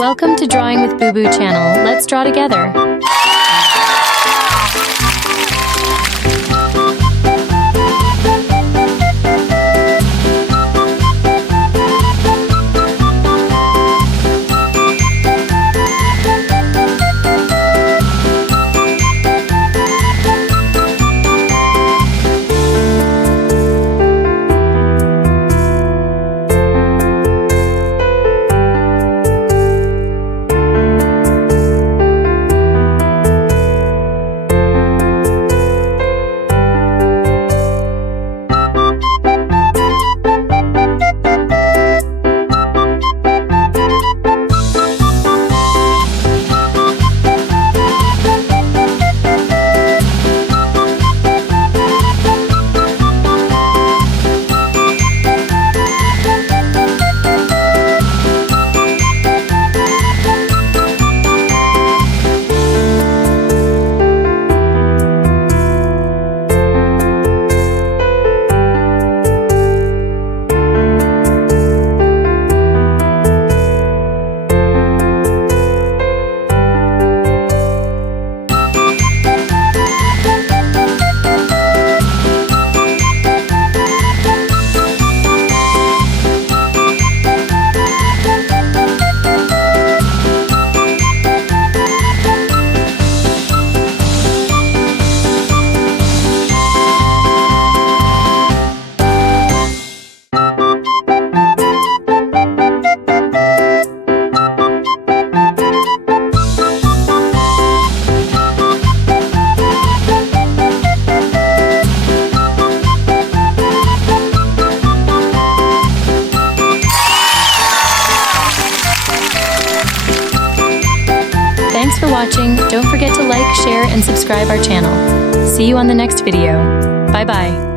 Welcome to Drawing with Boo Boo channel. Let's draw together. Thanks for watching. Don't forget to like, share, and subscribe our channel. See you on the next video. Bye-bye.